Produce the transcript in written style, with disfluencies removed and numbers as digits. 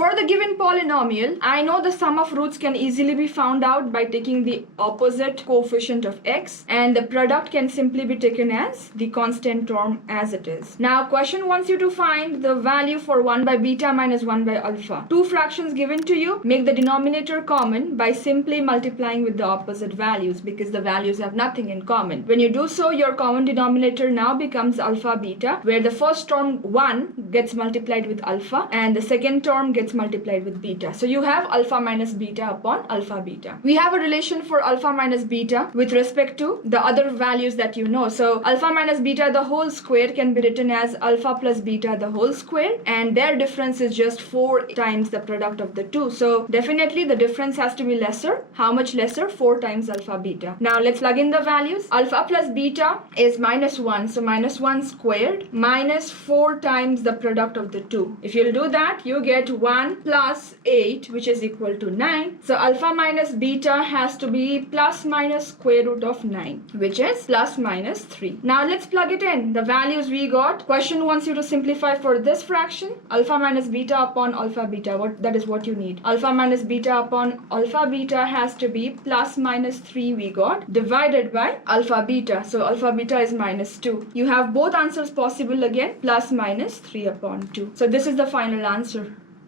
For the given polynomial, I know the sum of roots can easily be found out by taking the opposite coefficient of x, and the product can simply be taken as the constant term as it is. Now question wants you to find the value for 1 by beta minus 1 by alpha. Two fractions given to you, make the denominator common by simply multiplying with the opposite values because the values have nothing in common. When you do so, your common denominator now becomes alpha beta, where the first term 1 gets multiplied with alpha and the second term gets multiplied with beta. So you have alpha minus beta upon alpha beta. We have a relation for alpha minus beta with respect to the other values that you know. So alpha minus beta the whole square can be written as alpha plus beta the whole square, and their difference is just 4 times the product of the two. So definitely the difference has to be lesser. How much lesser? 4 times alpha beta. Now let's plug in the values. Alpha plus beta is minus 1, so minus 1 squared minus 4 times the product of the two. If you'll do that, you get 1 plus 8, which is equal to 9. So alpha minus beta has to be plus minus square root of 9, which is plus minus 3. Now let's plug it in. The values we got. Question wants you to simplify for this fraction. Alpha minus beta upon alpha beta. That is what you need. Alpha minus beta upon alpha beta has to be plus minus 3 we got, divided by alpha beta. So alpha beta is minus 2. You have both answers possible again, plus minus 3 upon 2. So this is the final answer.